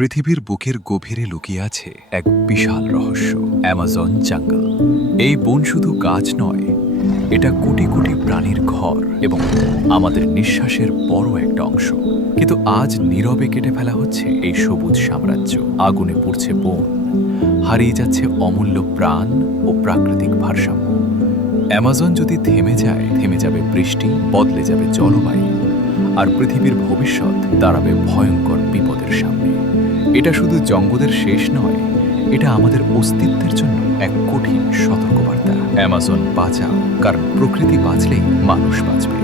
পৃথিবীর বুকের গভীরে লুকিয়ে আছে এক বিশাল রহস্য, অ্যামাজন জঙ্গল। এই বন শুধু গাছ নয়, এটা কোটি কোটি প্রাণীর ঘর এবং আমাদের নিঃশ্বাসের বড় একটা অংশ। কিন্তু আজ নীরবে কেটে ফেলা হচ্ছে এই সবুজ সাম্রাজ্য। আগুনে পুড়ছে বন, হারিয়ে যাচ্ছে অমূল্য প্রাণ ও প্রাকৃতিক ভারসাম্য। অ্যামাজন যদি থেমে যায়, থেমে যাবে বৃষ্টি, বদলে যাবে জলবায়ু, আর পৃথিবীর ভবিষ্যৎ দাঁড়াবে ভয়ঙ্কর বিপদের সামনে। এটা শুধু জঙ্গলের শেষ নয়, এটা আমাদের অস্তিত্বের জন্য এক কঠিন সতর্কবার্তা। অ্যামাজন বাঁচাও, কারণ প্রকৃতি বাঁচলেই মানুষ বাঁচবে।